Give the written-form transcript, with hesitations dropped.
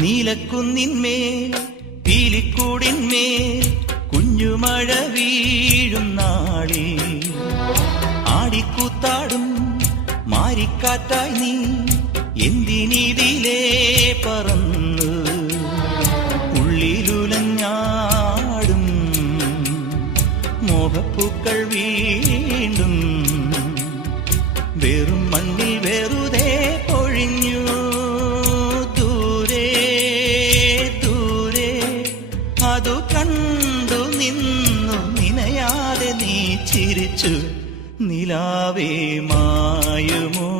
നീലക്കുന്നിന്മേൽ പീലിക്കൂടിന്മേൽ കുഞ്ഞുമഴ വീഴും നാളിൽ ആടിക്കൂത്താടും മാരിക്കാറ്റായി നീ എന്തിനിതിലേ പറന്ന് ഉള്ളിലുലഞ്ഞാടും മോഹപ്പൂക്കൾ വീണ്ടും വെറും മണ്ണിൽ വെറുതെ പൊഴിഞ്ഞു. ദൂരെ ദൂരെ അതു കണ്ടു നിന്നു നിനയാതെ നീ ചിരിച്ചു. നിലാവേ മായുമോ